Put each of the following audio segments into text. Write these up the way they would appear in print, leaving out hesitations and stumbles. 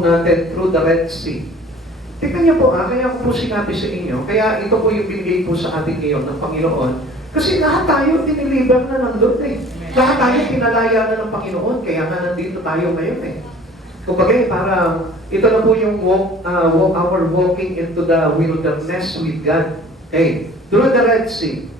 natin through the Red Sea. Tingnan niyo po, kaya ko po sinabi sa inyo, kaya ito po yung binigay po sa atin ngayon ng Panginoon. Kasi lahat tayo diniliver na nandun eh. Lahat tayo pinalaya na ng Panginoon, kaya nga nandito tayo ngayon eh. Kumbaga, parang ito na po yung our walking into the wilderness with God. Okay, through the Red Sea.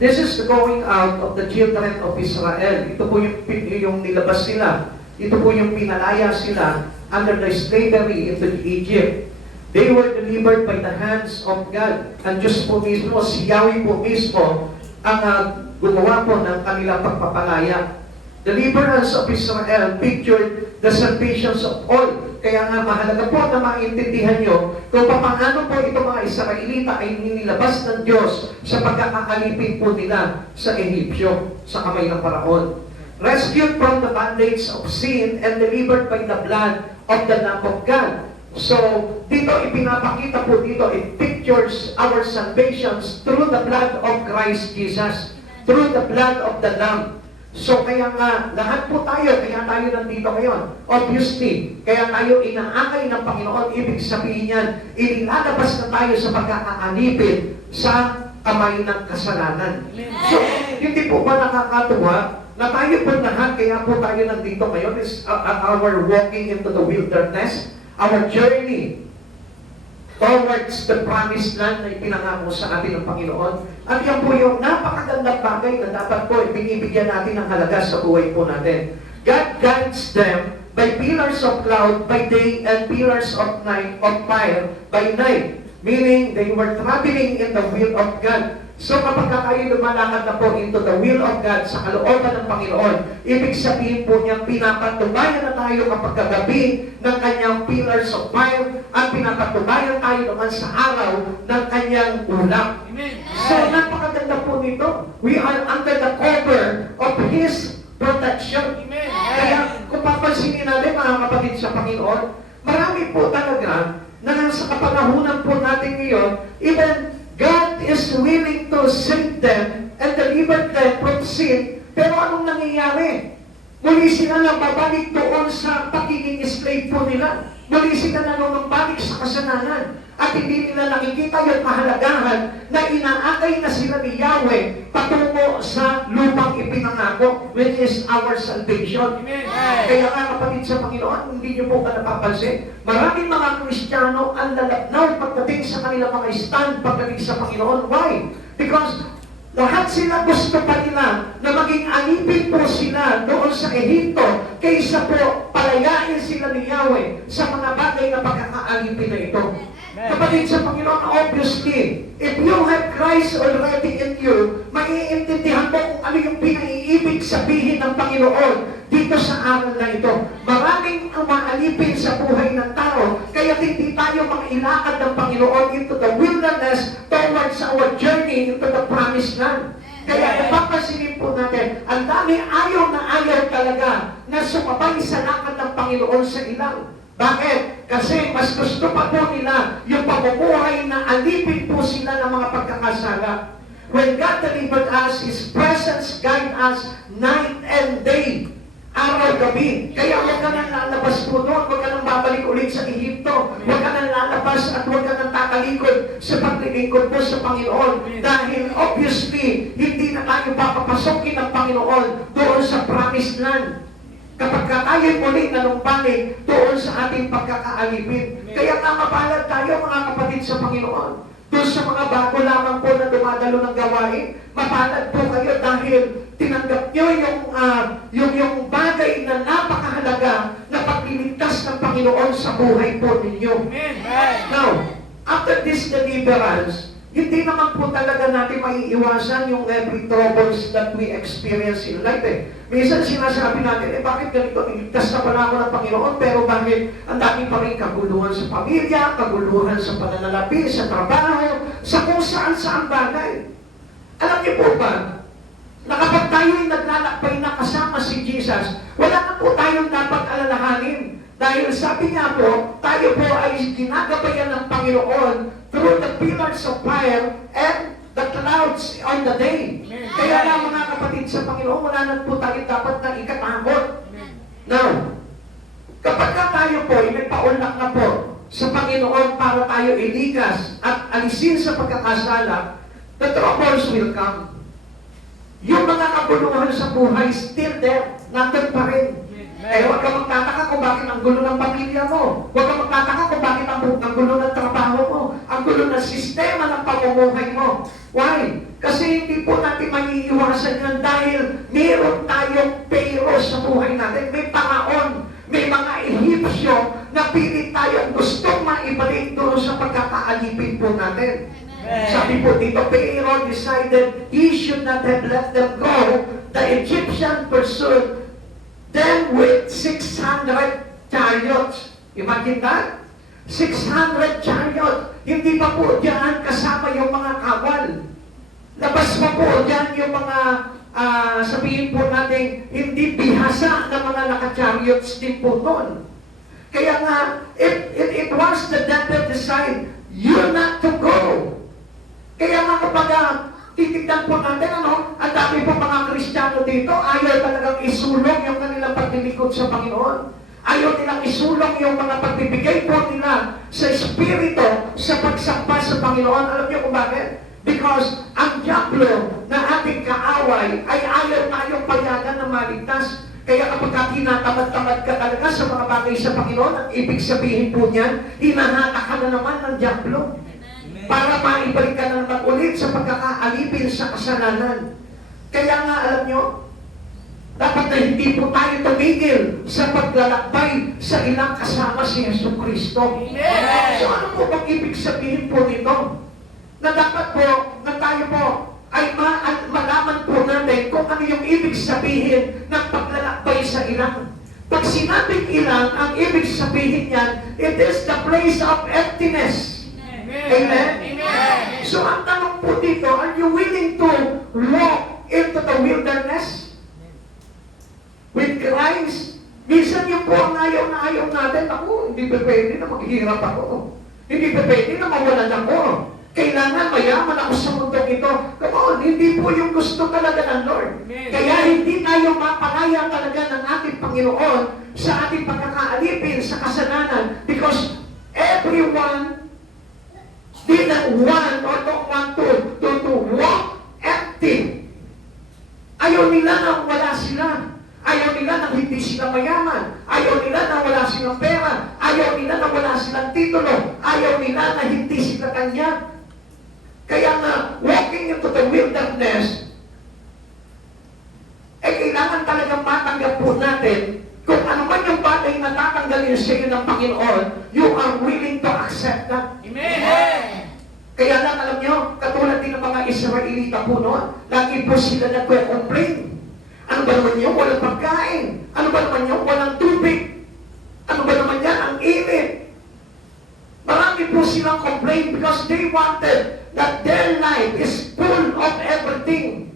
This is the going out of the children of Israel. Ito po yung nilabas sila. Ito po yung pinalaya sila under the slavery into Egypt. They were delivered by the hands of God. Ang Diyos po mismo, si Yahweh po mismo, ang gumawa po ng kanilang pagpapalaya. Deliverance of Israel pictured the salvations of all. Kaya nga mahalaga po na maintindihan nyo kung paano po itong mga Israelita ay nilabas ng Diyos sa pagkakakalipin po nila sa Ehipsyo, sa kamay ng Paraon. Rescued from the bondage of sin and delivered by the blood of the Lamb of God. So, dito ipinapakita po dito, it pictures our salvations through the blood of Christ Jesus, through the blood of the Lamb. So, kaya nga, lahat po tayo, kaya tayo nandito ngayon. Obviously, kaya tayo inaakay ng Panginoon, ibig sabihin yan, inilalabas na tayo sa pagkakaanipin sa kamay ng kasalanan. So, hindi po ba nakakatuwa na tayo po lahat, kaya po tayo nandito ngayon is our walking into the wilderness, our journey towards the promised land na ipinangako sa atin ng Panginoon. At yan po yung napakagandang bagay na dapat po binibigyan natin ng halaga sa buhay po natin. God guides them by pillars of cloud by day and pillars of fire by night. Meaning, they were traveling in the will of God. So kapag tayo lumalakad na po into the will of God sa kalooban ng Panginoon, ibig sabihin po niya, pinapatubayan na tayo kapag kagabi ng kanyang pillars of fire at pinapatubayan tayo naman sa araw ng kanyang ulap. So napakaganda po nito. We are under the cover of His protection. Kaya kung papansinin natin mga kapatid sa Panginoon, marami po talaga na sa kapanahunan po natin ngayon, even God is willing to save them and deliver them from sin. Pero anong nangyayari? Muli sila na babalik doon sa pagiging slave po nila. Muli sila na bumalik sa kasalanan. At hindi nila nakikita yung kahalagahan na inaakay na sila ni Yahweh patungo sa lupang ipinangako, which is our salvation. Amen. Kaya nga kapatid sa Panginoon, hindi niyo po ba napapansin? Maraming mga Kristiyano ang lalabnaw pagdating sa kanilang mga stand pagdating sa Panginoon. Why? Because lahat sila gusto pa nila na maging alipin po sila doon sa Ehipto kaysa po palayain sila ni Yahweh sa mga bagay na pagkakaalipin na ito. Kapatid sa Panginoon, obviously, if you have Christ already in you, maiintindihan mo kung ano yung pinaiibig sabihin ng Panginoon dito sa aral na ito. Maraming umaalipin sa buhay ng tao, kaya hindi tayo mailakad ng Panginoon into the wilderness towards our journey into the promised land. Kaya napapasinin po natin, ang dami ayaw na ayaw talaga na sumabay sa lakad ng Panginoon sa ilang. Bakit? Kasi mas gusto pa po nila yung pamumuhay na alipin po sila ng mga pagkakasala. When God delivered us, His presence guide us night and day. Araw-gabi. Kaya huwag ka nang lalabas po doon, huwag ka nang babalik ulit sa Ehipto, huwag ka nang lalabas at huwag ka nang tatalikod sa paglilingkod mo sa Panginoon. Dahil obviously, hindi na tayo papapasokin ng Panginoon doon sa promised land. Kapag tayo muli nalumpanig doon sa ating pagkakaalipin. Kaya nga mapalad tayo mga kapatid sa Panginoon. Doon sa mga bago lamang po na dumadalo ng gawain, mapalad po kayo dahil tinanggap nyo yung bagay na napakahalaga na pagliligtas ng Panginoon sa buhay po ninyo. Now, after this deliverance, hindi naman po talaga natin maiiwasan yung every troubles that we experience in life eh. Minsan sinasabi natin, bakit ganito? Iligtas na pala ako ng Panginoon, pero bakit ang dami pa rin kaguluhan sa pamilya, kaguluhan sa pananalapi, sa trabaho, sa kung saan bagay. Alam niyo po ba, na kapag tayo'y naglalakbay na kasama si Jesus, wala na po tayong dapat alalahanin. Dahil sabi niya po, tayo po ay ginagabayan ng Panginoon through the pillars of fire and the clouds on the day. Kaya lang mga kapatid sa Panginoon, wala na po tayo dapat na ikatakot. Now, Kapag ka tayo po ay nagpaunlak na po sa Panginoon para tayo ilikas at alisin sa pagkakasala, the troubles will come. Yung mga kabuluhan sa buhay, still there, nandun pa rin. Eh, huwag kang magtataka kung bakit ang gulo ng pamilya mo. Huwag kang magtataka kung bakit ang gulo ng trabaho mo. Ang gulo ng sistema ng pamumuhay mo. Why? Kasi hindi po natin maiiwasan yan dahil meron tayong pero sa buhay natin. May pangaon, may mga Ehipsyo na pilit tayong gustong maibalik doon sa pagkakaalipin po natin. Sabi po dito, Pharaoh decided he should not have let them go. The Egyptian pursued them with 600 chariots. Imagine that? 600 chariots. Hindi pa po dyan kasama yung mga kawal. Labas pa po dyan yung mga, sabihin po natin, hindi bihasa na mga naka-chariots din po noon. Kaya nga, it was the devil decide, you're not to go. Kaya nga kapag titignan po natin, ang dami po mga Kristiyano dito, ayaw talagang isulong yung kanilang paglilingkod sa Panginoon. Ayaw nilang isulong yung mga pagbibigay po nila sa Espiritu sa pagsamba sa Panginoon. Alam niyo kung bakit? Because ang diablo na ating kaaway ay ayaw tayong payagan na maligtas. Kaya kapag tinatamad-tamad ka talaga sa mga bagay sa Panginoon, ang ibig sabihin po niyan, hinahata ka na naman ng diablo para maibalik ka na naman ulit sa pagkakaalipin sa kasalanan. Kaya nga, alam nyo, dapat na hindi po tayo tumigil sa paglalakbay sa ilang kasama si Jesucristo. So ano po bang ibig sabihin po nito? Na dapat po, na tayo po, ay malaman po natin kung ano yung ibig sabihin ng paglalakbay sa ilang. Pag sinabing ilang, ang ibig sabihin niyan, it is the place of emptiness. Amen? Amen? So ang tanong po dito, are you willing to walk into the wilderness with Christ? Minsan yung po ang ayaw na ayaw natin, ako, hindi pa pwede na maghihirap ako. Hindi pa pwede na mawalan ako. Kailangan mayaman ako sa mundong ito. Come on, hindi po yung gusto talaga ng Lord. Kaya hindi tayo mapalaya talaga ng ating Panginoon sa ating pagkakaalipin sa kasalanan because everyone didn't want or don't want to walk empty. Ayaw nila na wala sila. Ayaw nila na hindi sila mayaman. Ayaw nila na wala silang pera. Ayaw nila na wala silang titulo. Ayaw nila na hindi sila kanya. Kaya nga, walking into the wilderness, kailangan talagang matanggap po natin kung ano man yung bagay na tatanggalin sa iyo ng Panginoon, you are willing to accept that. Amen! Kaya lang, alam nyo, katulad din ng mga Israelita po noon, lagi po sila nagwe-complain. Ano ba naman yun? Walang pagkain. Ano ba naman yun? Walang tubig. Ano ba naman yan? Ang init. Marami po silang complain because they wanted that their life is full of everything.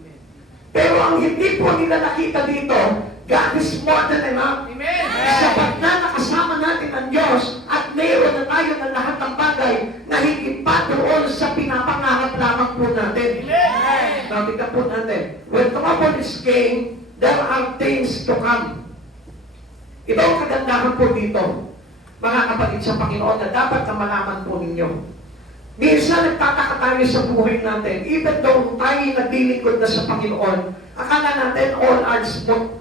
Pero ang hindi po nila nakita dito, God is more than enough. Amen. Sapat na nakasama natin ang Diyos at mayroon na tayo ng lahat ng bagay na higit pa doon sa pinapangarap lamang po natin. Amen. Now, tignan po natin. When trouble is came, there are things to come. Ito ang kagandahan po dito, mga kapatid sa Panginoon, na dapat na malaman po ninyo. Minsan nagtataka tayo sa buhay natin, even though tayo naglilingkod na sa Panginoon, akala natin all are smooth.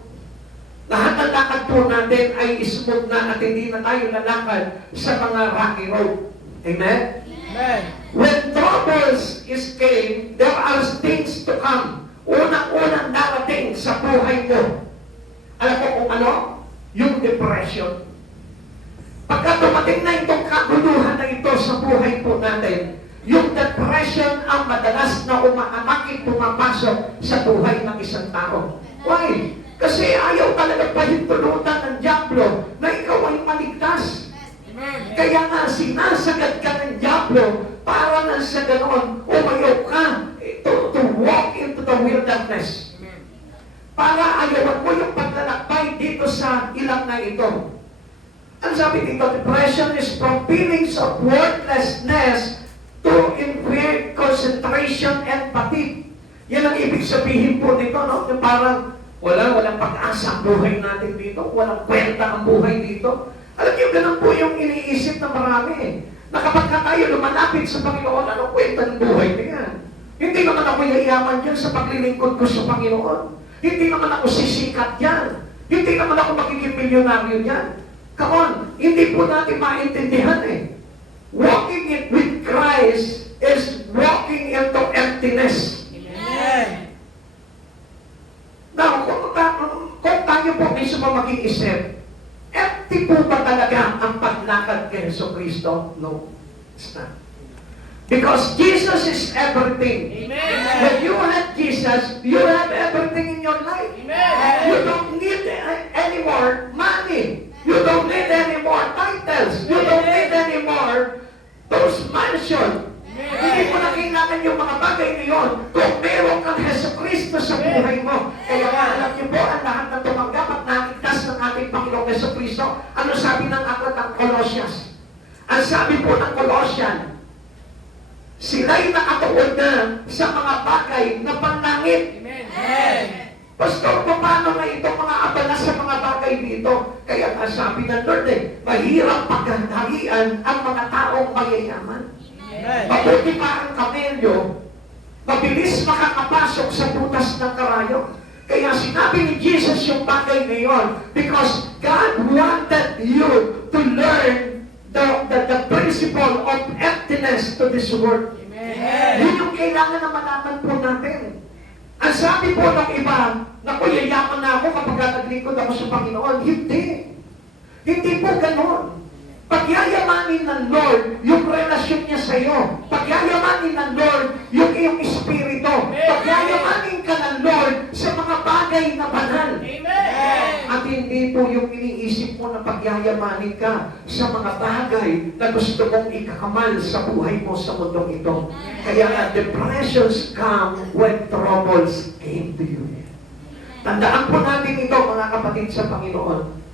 Lahat ng lakad po natin ay smooth na at hindi na tayo lalakad sa mga rocky road. Amen? Amen. When troubles is came, there are things to come. Unang-unang darating sa buhay mo. Alam mo kung ano? Yung depression. Pagka dumating na itong kaguluhan na ito sa buhay po natin, yung depression ang madalas na umaamakit, pumapasok sa buhay ng isang tao. Why? Kasi ayaw talaga pahintulutan ng diablo na ikaw ay maligtas. Kaya nga sinasagad ka ng diablo para na sa ganoon, umayaw ka to walk into the wilderness. Para ayawan mo yung paglalakbay dito sa ilang na ito. Ang sabi dito, depression is from feelings of worthlessness to impaired concentration and fatigue. Yan ang ibig sabihin po nito, no? Yung parang walang pag-asa ang buhay natin dito, walang kwenta ang buhay dito. Alam niyo, ganun po yung iniisip ng marami. Na kapag ka tayo lumalapit sa Panginoon, anong kwenta ng buhay na yan? Hindi naman ako yayaman dyan sa paglilingkod ko sa Panginoon. Hindi naman ako sisikat yan. Hindi naman ako magiging milyonaryo yan. Come on, hindi po natin maintindihan eh. Walking it with Christ is walking into emptiness. Amen. Now, kung tayo po mismo mag-iisip, empty po ba talaga ang paglakad kay Jesucristo? No, it's not. Because Jesus is everything. Amen. When you have Jesus, you have everything in your life. Amen. You don't need any more money. You don't need any more titles. You don't need any more those mansions. Hindi mo na kailangan yung mga bagay na yun kung meron kang Jesucristo sa buhay mo. Kaya nga, alam niyo po, ang lahat na tumanggap at nakiktas ng ating Panginoong Jesucristo, ano sabi ng aklat ng Colossians? Ang sabi po ng Colossian, sila'y nakatuon na sa mga bagay na panlangit. Amen. Pastor, paano na itong mga abala sa mga bagay dito? Kaya nga sabi ng Lord mahirap paghaharian ang mga taong mayayaman. Amen. Mabuti pa ang kamelyo, mabilis makakapasok sa butas ng karayo. Kaya sinabi ni Jesus yung bagay na yun, because God wanted you to learn the principle of emptiness to this world. Amen. Yun yung kailangan na malaman po natin. Ang sabi po ng iba, naku, yayaman na ako kapag naglingkod ako sa Panginoon. Hindi. Hindi po ganon. Pagyayamanin ng Lord yung relasyon niya sa iyo. Pagyayamanin ng Lord yung iyong espiritu. Pagyayamanin ka ng Lord sa mga bagay na banal. Amen. At hindi po yung iniisip mo na pagyayamanin ka sa mga bagay na gusto mong ikakamal sa buhay mo sa mundong ito. Kaya nga, depressions come when troubles came to you. Tandaan po natin ito, mga kapatid sa Panginoon.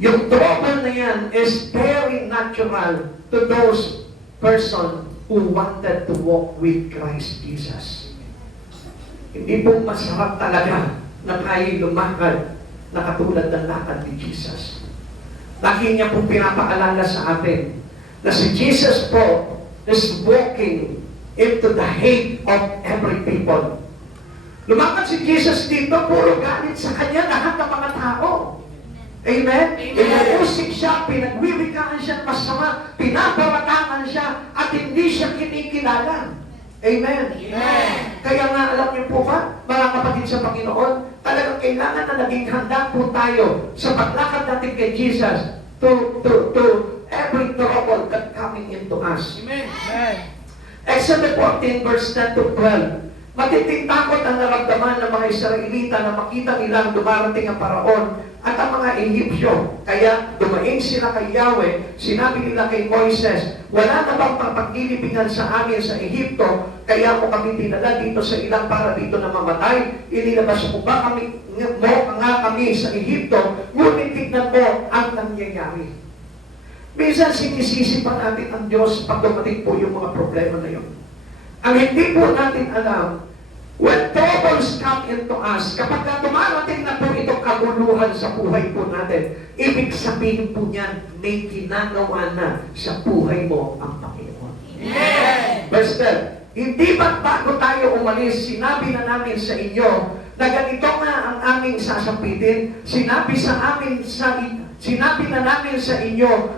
Yung trouble na yan is very natural to those person who wanted to walk with Christ Jesus. Hindi po masarap talaga na tayo lumakad na katulad ng lakad ni Jesus. Lagi niya po pinapaalala sa atin na si Jesus po is walking into the hate of every people. Lumakad si Jesus dito, puro galit sa kanya lahat ng mga tao. Amen? Inuusig siya, pinagwiwikaan siya masama, pinaparatangan siya, at hindi siya kinikilala. Amen? Amen. Kaya nga, alam niyo po ba, mga kapatid sa Panginoon, talagang kailangan na naging handa po tayo sa paglakad natin kay Jesus to every trouble that coming into us. Amen. Exodus 14 verse 10 to 12. Matinding takot ang naramdaman ng mga Israelita na makita nilang dumarating ang Paraon at ang mga Egyptyo. Kaya dumaing sila kay Yahweh, sinabi nila kay Moises, wala na bang pagpagilibingan sa amin sa Egypto, kaya mo kami dinala dito sa ilang para dito na mamatay? Inilabas mo ba kami sa Egypto, ngunit tignan mo ang nangyayari. Minsan sinisisi pa natin ang Diyos pag dumating po yung mga problema na yun. Ang hindi po natin alam, when troubles come into us, kapag dumarating na po itong kaguluhan sa buhay po natin, ibig sabihin po niyan, may ginagawa na sa buhay mo ang Panginoon. Amen. Verse 10, hindi ba't bago tayo umalis, sinabi na namin sa inyo, na ganito nga ang aming sasapitin, sinabi na namin sa iyo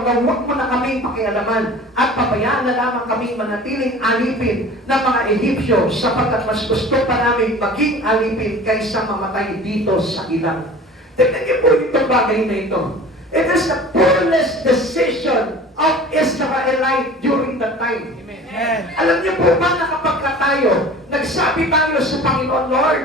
na huwag mo na kaming pakialaman at pabayaan na lamang kaming manatiling alipin ng mga Ehipsyo sapagkat mas gusto pa namin maging alipin kaysa mamatay dito sa ilang. Tignan niyo po itong bagay na ito. It is the poorest decision of Israelite during that time. Amen. Alam niyo po ba na kapag tayo, nagsabi tayo sa Panginoon, Lord,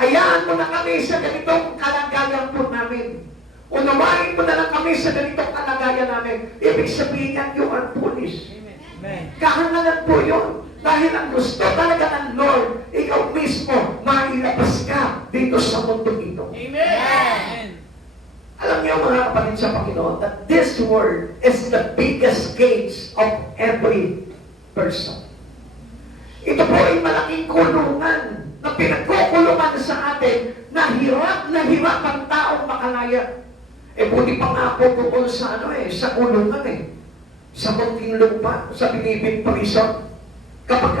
hayaan mo na kami sa ganitong kalagayan po namin. Unawain mo na lang kami sa ganitong kalagayan namin. Ibig sabihin niyan, you are foolish. Amen. Kahangalan po yun. Dahil ang gusto talaga ng Lord, ikaw mismo, mailabas ka dito sa mundo ito. Amen. Alam niyo mga kapatid sa Panginoon, that this word is the biggest cage of every person. Ito po ay malaking kulungan na pinagkukulungan sa atin na hirap ang taong makalaya. Buti pa nga po doon sa sa kulungan sa munting lupa, sa binibig prison. Kapag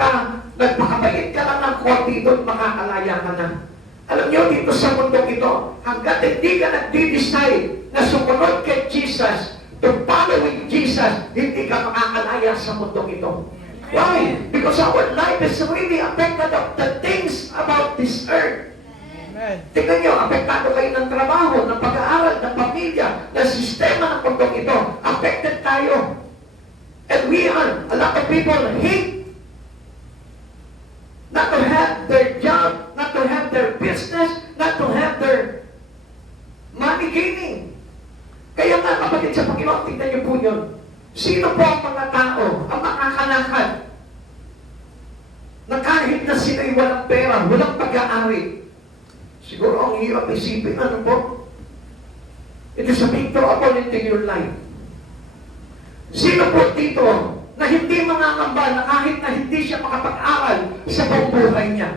nagpakabait ka lang ng konti doon, makakalaya ka na. Alam niyo, dito sa mundong ito, hanggat hindi ka nagdi-decide na sumunod kay Jesus, to following Jesus, hindi ka makakalaya sa mundong ito. Why? Because our life is really affected of the things about this earth. Amen. Tingnan nyo, apektado kayo ng trabaho, ng pag-aaral, ng pamilya, ng sistema ng mundong ito. Affected tayo. And a lot of people hate not to have their job, not to have their business, not to have their money gaining. Kaya nga, kapatid sa Panginoon, tingnan niyo po yun. Sino po ang mga tao ang makakalakad na kahit na sila'y walang pera, walang pag-aari? Siguro ang hirap isipin, ano po? It is a big trouble into your life. Sino po dito na hindi mangangamba na kahit na hindi siya makapag-aral sa buong buhay niya?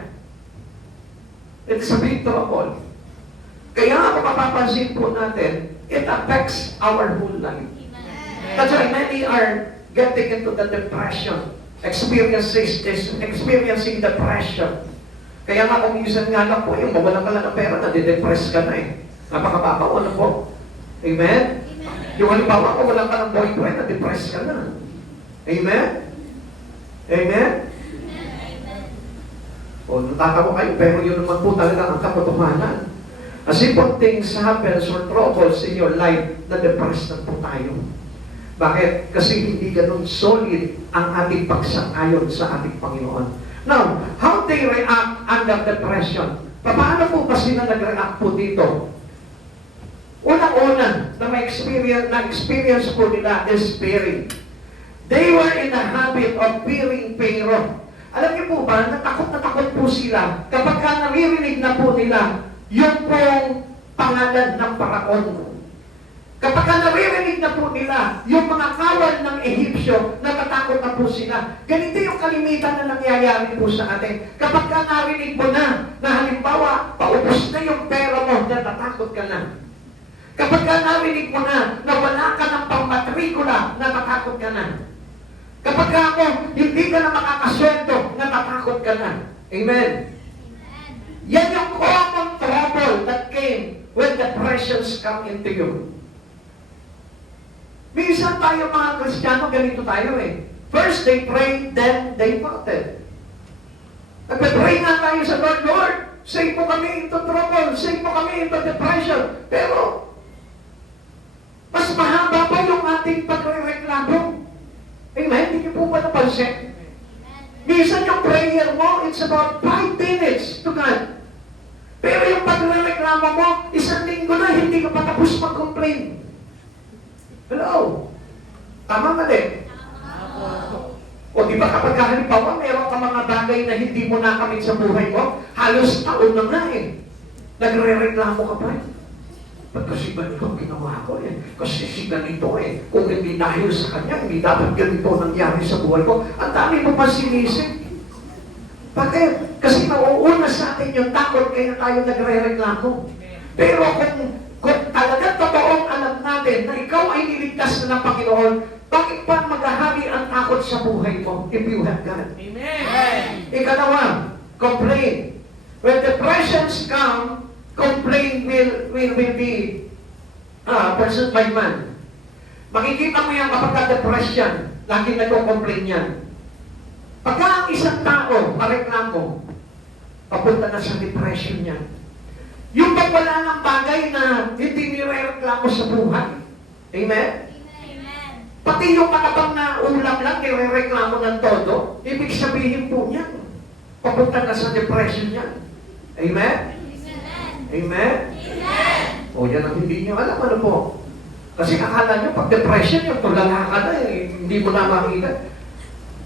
It is a big trouble. Kaya ako mapapansin po natin, it affects our whole life. That's why many are getting into the depression, experiencing depression. Kaya nga kung minsan nga lang po, yung mawalan ka lang ng pera, nade-depress ka na Napakababaw, ano po? Amen? Yung halimbawa, kung walang ka ng boyfriend, na-depress ka na. Amen? Amen? O, natatawa kayo, pero yun naman po talaga ang katotohanan. As if things happens or troubles in your life, na-depress na po tayo. Bakit? Kasi hindi ganun solid ang ating pagsang-ayon sa ating Panginoon. Now, how they react under depression? Paano po ba sila nag-react po dito? Unang-una na na-experience po nila is fearing. They were in the habit of fearing Pharaoh. Alam niyo po ba, na takot po sila kapag naririnig na po nila yung pong pangalan ng Paraon. Kapag naririnig na po nila yung mga kawal ng Ehipsyo, natatakot na po sila. Ganito yung kalimitan na nangyayari po sa atin. Kapag narinig mo na halimbawa, paubos na yung pera mo, natatakot ka na. Kapag narinig mo na wala ka ng pangmatrikula, natatakot ka na. Kapag hindi ka na makakasweldo, natatakot ka na. Amen? Yan yung common trouble that came when depressions come into you. Minsan tayo mga Kristiyano, ganito tayo First they prayed, then they fasted. Nagpe-pray nga tayo sa Lord, Lord, save mo kami into trouble, save mo kami into depression. Pero, mas mahaba pa yung ating pagre-reklamo. Amen? Hindi niyo po ba napansin? Minsan yung prayer mo, it's about 5 minutes to God. Pero yung pagre-reklamo mo, isang linggo na, hindi ka pa tapos mag-complain. Hello? Tama ba din? O di ba kapag halimbawa, meron ka mga bagay na hindi mo nakamit sa buhay mo, halos taon na nga Nagre-reklamo ka pa Ba't kasi ganito ang ginawa ko Kasi si ganito Kung hindi dahil sa kanya, hindi dapat ganito nangyari sa buhay ko. Ang dami mo pa sinisip. Bakit? Kasi nauuna sa atin yung takot, kaya tayo nagre-reklamo. Pero kung talagang totoong alam natin na ikaw ay niligtas na ng Panginoon, bakit pa maghahari ang takot sa buhay mo if you have God? Amen. Ikalawa, complain. When depressions come, complaint will be person by man. Makikita mo yan kapag depression, lagi nagko-complain yan. Pagka ang isang tao mareklamo, papunta na sa depression niya. Yung pag wala ng bagay na hindi nirereklamo sa buhay. Amen? Amen. Pati yung matabang na ulam lang, nirereklamo ng todo, ibig sabihin po niya, papunta na sa depression niya. Amen? Amen? Amen. O yan ang hindi nyo alam, ano po? Kasi akala nyo, pag depression yung tulala ka na, hindi mo na makita.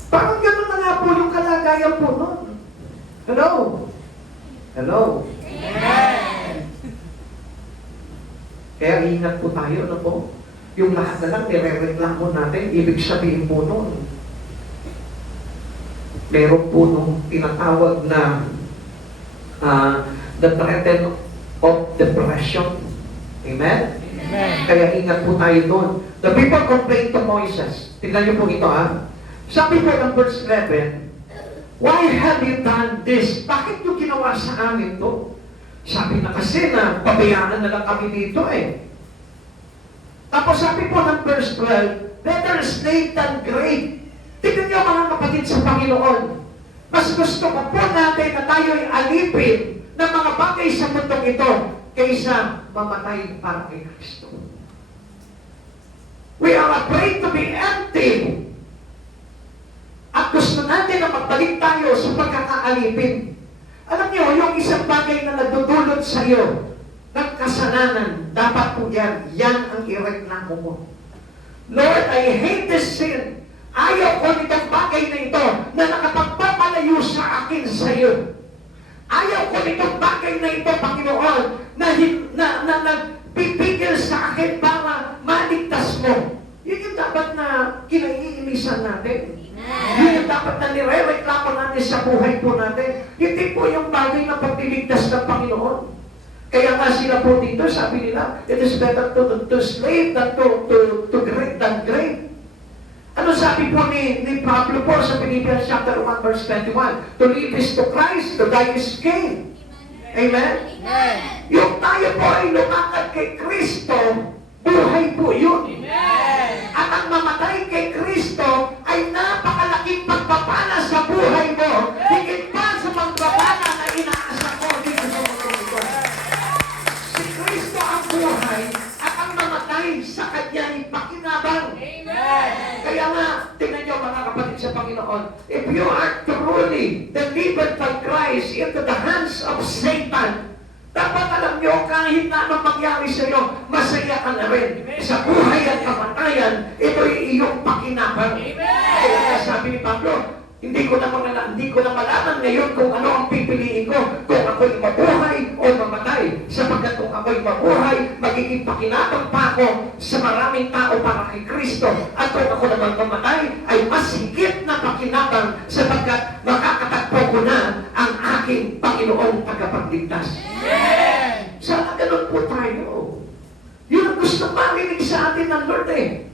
Parang gano'n na nga po yung kalagayan po nun. Hello? Hello? Amen. Kaya ingat po tayo, ano po? Yung lahat na lang, nire-reklamo natin, ibig sabihin po nun. Meron po nung tinatawag na the threat of depression. Amen? Amen. Kaya ingat po tayo doon. The people complained to Moses. Tingnan niyo po ito ha. Sabi po ng verse 11, "Why have you done this?" Bakit niyo ginawa sa amin to? Sabi na kasi na pabayaan na lang kami dito eh. Tapos sabi po ng verse 12, "Better late than great." Tingnan niyo mga kapatid sa Panginoon. Mas gusto ko po natin na tayo ay alipin ng mga bagay sa mundong ito kaysa mamatay para kay Kristo. We are afraid to be empty. At gusto natin na magbalik tayo sa pagkakaalipin. Alam niyo, yung isang bagay na nagdudulot sa iyo ng kasalanan, dapat po yan ang ireklamo mo. Lord, I hate this sin. Ayaw ko nitong bagay na ito na nakapagpapalayo sa akin sa iyo. Ayaw ko nitong bagay na ito, Panginoon, na nagpipigil sa akin para maligtas mo. Yun yung dapat na kinaiinisan natin. Yun yung dapat na nire-reklamo natin sa buhay po natin. Hindi po yung bagay na pagliligtas ng Panginoon. Kaya nga sila po dito, sabi nila, it is better to slave than to great. Ano sabi po ni Pablo po sa Philippians chapter 1 verse 21? To live is to Christ, to die is gain. Amen? Amen. Yung tayo po ay lumakad kay Kristo, buhay po yun. Amen. At ang mamatay kay Kristo ay napakalaking pagpapala sa buhay mo. Higit pa sa pagpapala na inaasa ko dito sa mundo ito. Si Kristo ang buhay at ang mamatay sa kanya ay pakinabang. Amen. Kaya nga, tingnan niyo mga kapatid sa Panginoon, if you are truly delivered by Christ into the hands of Satan, dapat alam niyo, kahit na anong mangyari sa iyo, masaya ka na rin. Sa buhay at kamatayan, ito'y iyong pakinabang. Kaya nga sabi ni Pablo, hindi ko na malaman ngayon kung ano ang pipiliin ko, kung ako'y mabuhay o mamatay. Sapagkat kung ako'y mabuhay, magiging pakinabang pa ako sa maraming tao para kay Kristo. At kung ako naman mamatay, ay mas higit na pakinabang sapagkat makakatagpo ko na ang aking Panginoong tagapagligtas. Sana ganun po tayo. Yun ang gusto marinig sa atin ng Lord eh.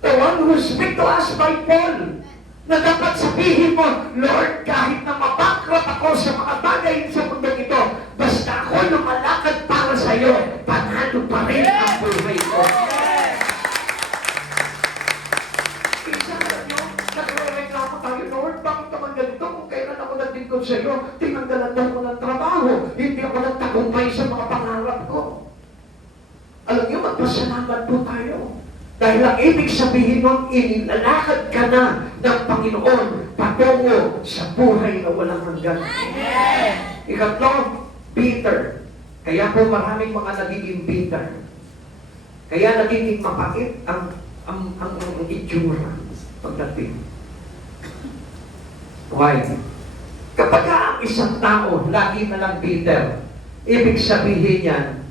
The one who speak to us by Paul, na dapat sabihin mo, Lord, kahit na mabankrupt ako sa mga bagay sa mundo ito, basta ako lumalakad para sa iyo, panalo pa rin ang buhay ko. Isa na nyo, nagre-reklamo tayo, Lord, bakit naman ganito? Kung kailan ako naglingkod sa iyo, tinanggalan daw ko ng trabaho, hindi ako nagtagumpay sa mga pangarap ko. Alam niyo, magpasalamat po tayo. Dahil ang ibig sabihin nun, inilalakad ka na ng Panginoon patungo sa buhay na walang hanggan. Ikatlo, bitter. Kaya po maraming mga nagiging bitter. Kaya nagiging mapait ang itsura pagdating. Why? Kapag ang isang tao lagi na lang bitter, ibig sabihin yan,